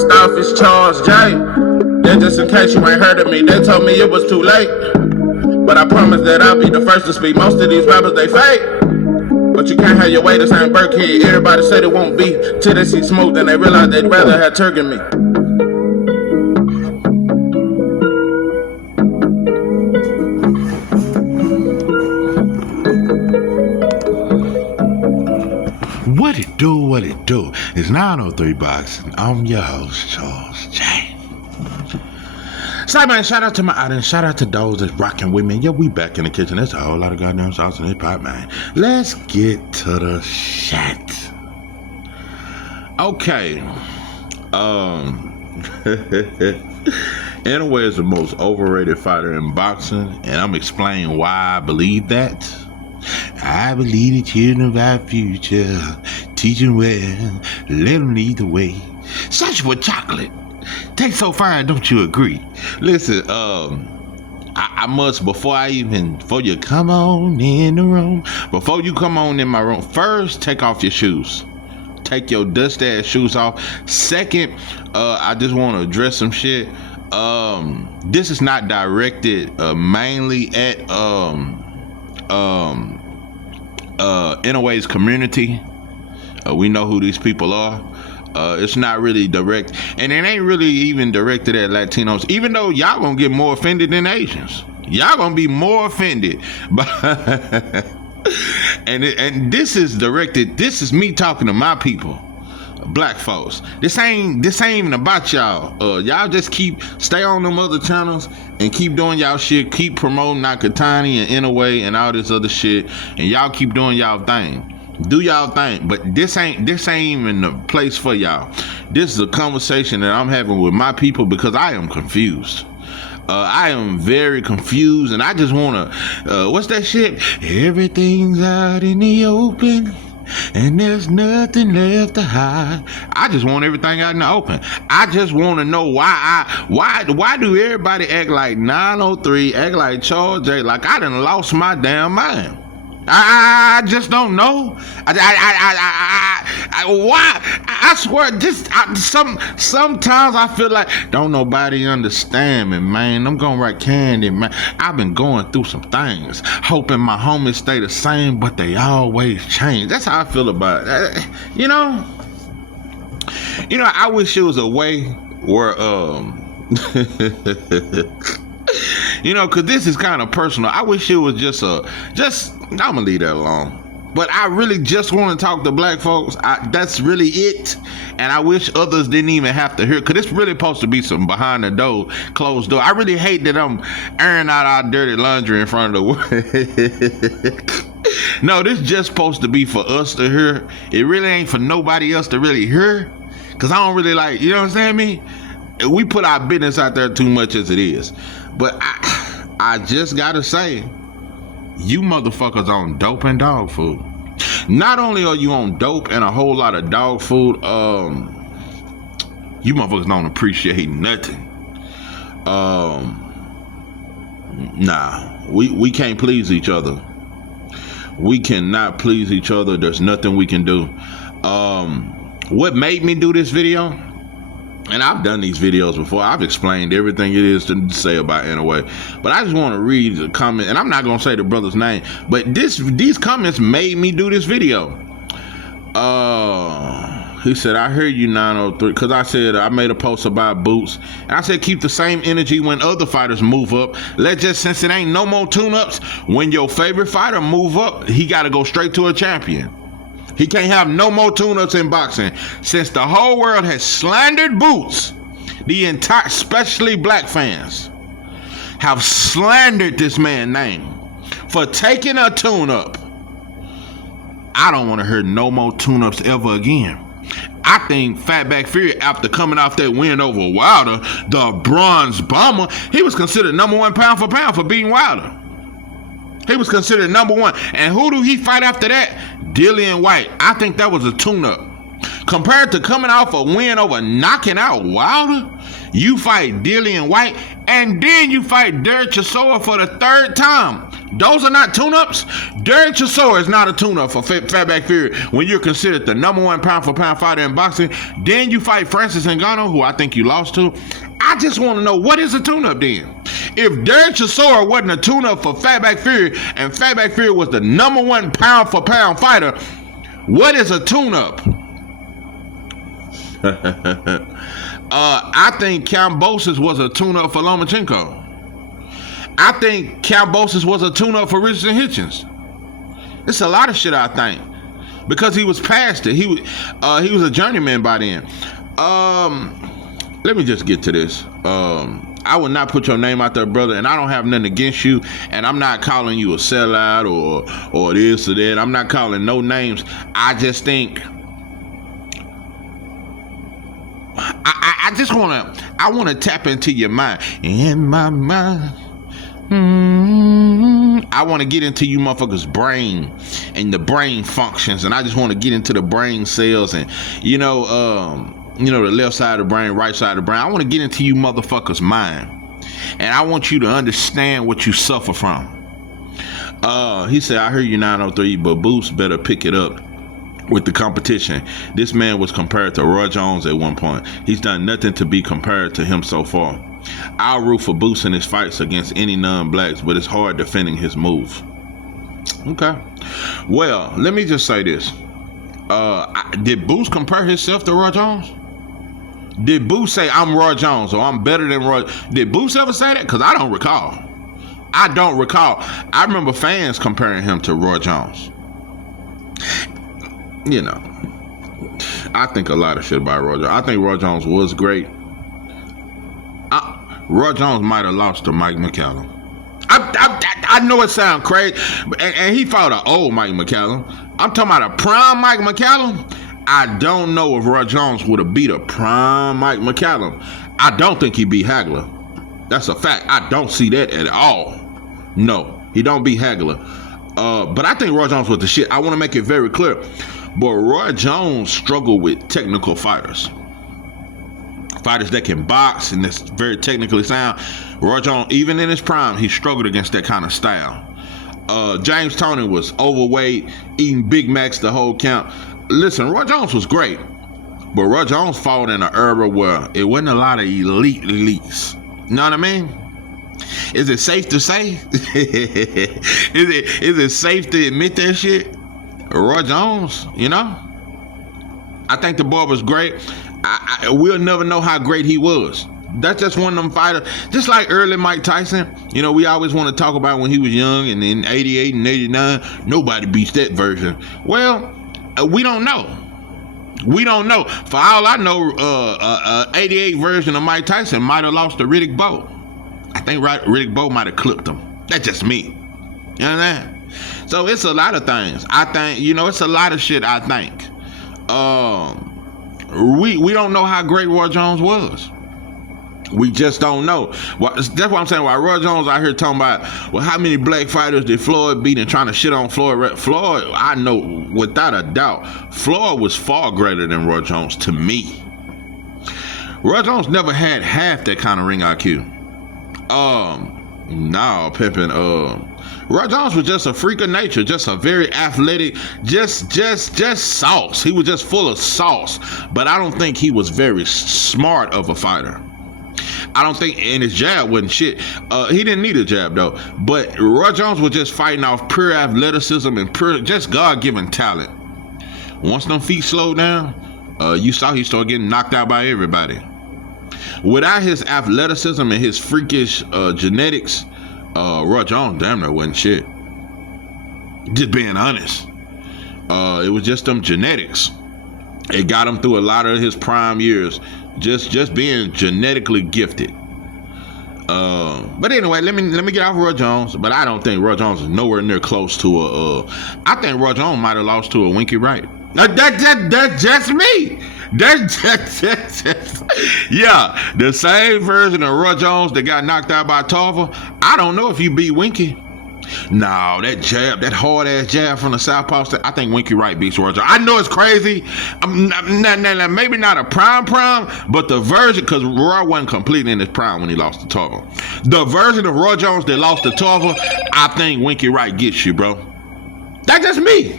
First off, it's Charles J. Then just in case you ain't heard of me, they told me it was too late. But I promise that I'll be the first to speak. Most of these rappers, they fake. But you can't have your way, this ain't Burkhead. Everybody said it won't be till they see smoke, then they realize they'd rather have Turk than me. What it do? It's 903 Boxing. I'm your host, Charles J. So, man, shout out to my audience. Shout out to those that's rocking with me. Yeah, we back in the kitchen. There's a whole lot of goddamn sauce in this pot, man. Let's get to the shit. Okay. Inoue is the most overrated fighter in boxing, and I'm explaining why I believe that. I believe the children of our future, teaching well, let them lead the way. Such for chocolate. Tastes so fine, don't you agree? Listen, I must, before you come on in the room, before you come on in my room, first take off your shoes. Take your dust ass shoes off. Second, I just want to address some shit. This is not directed mainly at Inoue's community. We know who these people are. It's not really direct, and it ain't really even directed at Latinos, even though y'all gonna get more offended than Asians. Y'all gonna be more offended and this is directed, this is me talking to my people, black folks. This ain't even about y'all. Y'all just stay on them other channels and keep doing y'all shit, keep promoting Nakatani and Inoue and all this other shit, and y'all keep doing y'all thing. Do y'all thing, but this ain't even the place for y'all. This is a conversation that I'm having with my people because I am confused. I am very confused, and I just wanna, what's that shit? Everything's out in the open, and there's nothing left to hide. I just want everything out in the open. I just want to know why do everybody act like 903, act like Charles J, like I done lost my damn mind. I just don't know. Why? I swear, sometimes I feel like don't nobody understand me, man. I'm gonna write candy, man. I've been going through some things, hoping my homies stay the same, but they always change. That's how I feel about it. You know, I wish it was a way where cause this is kind of personal. I wish it was just I'm gonna leave that alone. But I really just want to talk to black folks. That's really it. And I wish others didn't even have to hear, cause it's really supposed to be some behind the door, closed door. I really hate that I'm airing out our dirty laundry in front of the world. No, this just supposed to be for us to hear. It really ain't for nobody else to really hear. Cause I don't really like, you know what I'm saying, me? We put our business out there too much as it is. But I just gotta say, you motherfuckers on dope and dog food. Not only are you on dope and a whole lot of dog food, you motherfuckers don't appreciate nothing. Nah, we can't please each other. We cannot please each other. There's nothing we can do. What made me do this video? And I've done these videos before. I've explained everything it is to say about Inoue. But I just want to read the comment. And I'm not going to say the brother's name. But these comments made me do this video. He said, I hear you, 903. Because I said, I made a post about boots. And I said, keep the same energy when other fighters move up. Since it ain't no more tune-ups, when your favorite fighter move up, he got to go straight to a champion. He can't have no more tune-ups in boxing. Since the whole world has slandered Boots, the entire, especially black fans, have slandered this man's name for taking a tune-up. I don't want to hear no more tune-ups ever again. I think Fatback Fury, after coming off that win over Wilder, the Bronze Bomber, he was considered number one pound for pound for beating Wilder. He was considered number one. And who do he fight after that? Dillian White. I think that was a tune-up. Compared to coming off a win over knocking out Wilder, you fight Dillian White, and then you fight Derek Chisora for the third time. Those are not tune-ups. Derek Chisora is not a tune-up for Fatback Fury when you're considered the #1 pound-for-pound fighter in boxing. Then you fight Francis Ngannou, who I think you lost to. I just want to know, what is a tune-up then? If Derek Chisora wasn't a tune-up for Fatback Fury and Fatback Fury was the #1 pound-for-pound fighter, what is a tune-up? I think Kambosos was a tune-up for Lomachenko. I think Kambosos was a tune-up for Richardson Hitchens. It's a lot of shit, I think, because he was past it. He was a journeyman by then. Let me just get to this. I would not put your name out there, brother, and I don't have nothing against you, and I'm not calling you a sellout or this or that. I'm not calling no names. I just think I want to tap into your mind. In my mind. I want to get into you motherfuckers' brain and the brain functions, and I just want to get into the brain cells and the left side of the brain, right side of the brain. I want to get into you motherfuckers' mind, and I want you to understand what you suffer from. He said, I heard you 903, but Boots better pick it up with the competition. This man was compared to Roy Jones at one point. He's done nothing to be compared to him so far. I'll root for Boots in his fights against any non-blacks, but it's hard defending his moves. Okay. Well, let me just say this. Did Boots compare himself to Roy Jones? Did Boots say, I'm Roy Jones or I'm better than Roy? Did Boots ever say that? Because I don't recall. I remember fans comparing him to Roy Jones. I think a lot of shit about Roy Jones. I think Roy Jones was great. Roy Jones might have lost to Mike McCallum. I know it sounds crazy, and he fought an old Mike McCallum. I'm talking about a prime Mike McCallum. I don't know if Roy Jones would have beat a prime Mike McCallum. I don't think he beat Hagler. That's a fact. I don't see that at all. No, he don't beat Hagler. But I think Roy Jones was the shit. I want to make it very clear. But Roy Jones struggled with technical fighters. Fighters that can box and that's very technically sound. Roy Jones, even in his prime, he struggled against that kind of style. James Toney was overweight, eating Big Macs the whole count. Listen, Roy Jones was great, but Roy Jones fought in an era where it wasn't a lot of elites. You know what I mean? Is it safe to say? Is it safe to admit that shit? Roy Jones, I think the boy was great. We'll never know how great he was. That's just one of them fighters. Just like early Mike Tyson. We always want to talk about when he was young and in 88 and 89, nobody beats that version. Well, we don't know. We don't know. For all I know, 88 version of Mike Tyson might have lost to Riddick Bowe. I think Riddick Bowe might have clipped him. That's just me. You know what? So it's a lot of things. I think, it's a lot of shit, I think. We don't know how great Roy Jones was. We just don't know. That's what I'm saying. Why Roy Jones out here talking about, well, how many black fighters did Floyd beat and trying to shit on Floyd? Floyd, I know without a doubt, Floyd was far greater than Roy Jones to me. Roy Jones never had half that kind of ring IQ. No, Pimpin'. Roy Jones was just a freak of nature, just a very athletic, just sauce. He was just full of sauce. But I don't think he was very smart of a fighter. I don't think, and his jab wasn't shit. He didn't need a jab though. But Roy Jones was just fighting off pure athleticism and pure, just God-given talent. Once them feet slowed down, you saw he started getting knocked out by everybody. Without his athleticism and his freakish genetics, Roy Jones damn near wasn't shit. Just being honest. It was just them genetics. It got him through a lot of his prime years. Just being genetically gifted. But anyway, let me get off Roy Jones. But I don't think Roy Jones is nowhere near close to I think Roy Jones might have lost to a Winky Wright. That's just me. That's yeah, the same version of Roy Jones that got knocked out by Tarver. I don't know if you beat Winky. No, that jab, that hard ass jab from the southpaw. I think Winky Wright beats Roy Jones. I know it's crazy. Maybe not a prime, but the version, because Roy wasn't completely in his prime when he lost to Tarver. The version of Roy Jones that lost to Tarver, I think Winky Wright gets you, bro. That's just me.